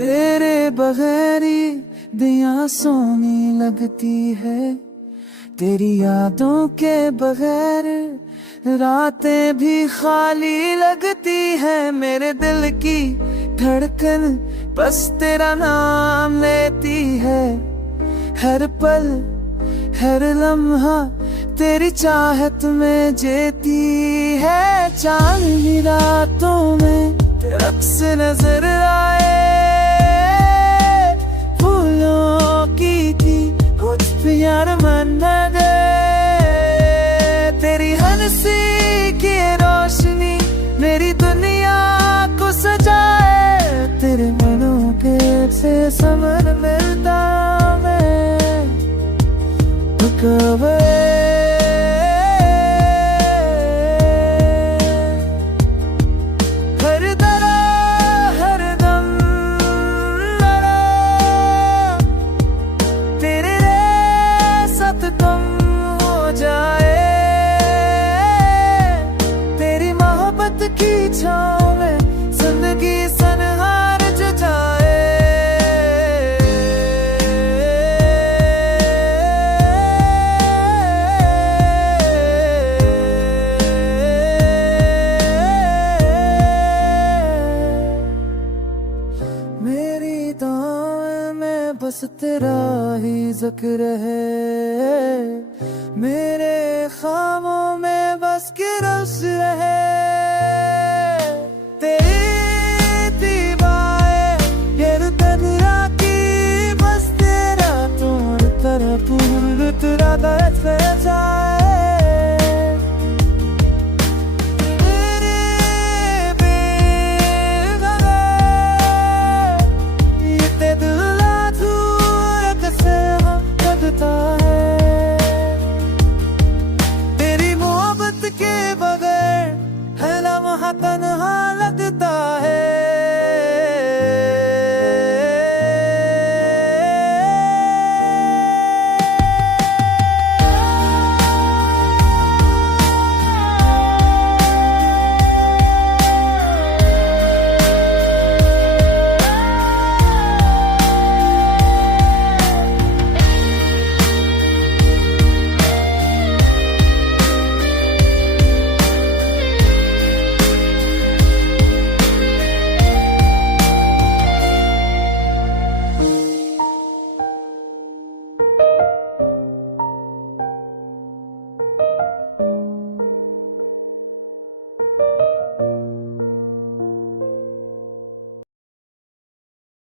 तेरे बगैरी दिया सोनी लगती है, तेरी यादों के बगैर रातें भी खाली लगती है। मेरे दिल की धड़कन बस तेरा नाम लेती है, हर पल हर लम्हा तेरी चाहत में जीती है। चांदनी रातों में तेरा अक्स नजर आए, फूलों की थी कुछ प्यार मन दे, तेरी हंसी की रोशनी मेरी दुनिया को सजाए। तेरे मनों के से समर मिलता मैं कब की छाँव में जिंदगी सनहार जाए। मेरी दाएं में बस तेरा ही जिक्र है, मेरे ख्वाबों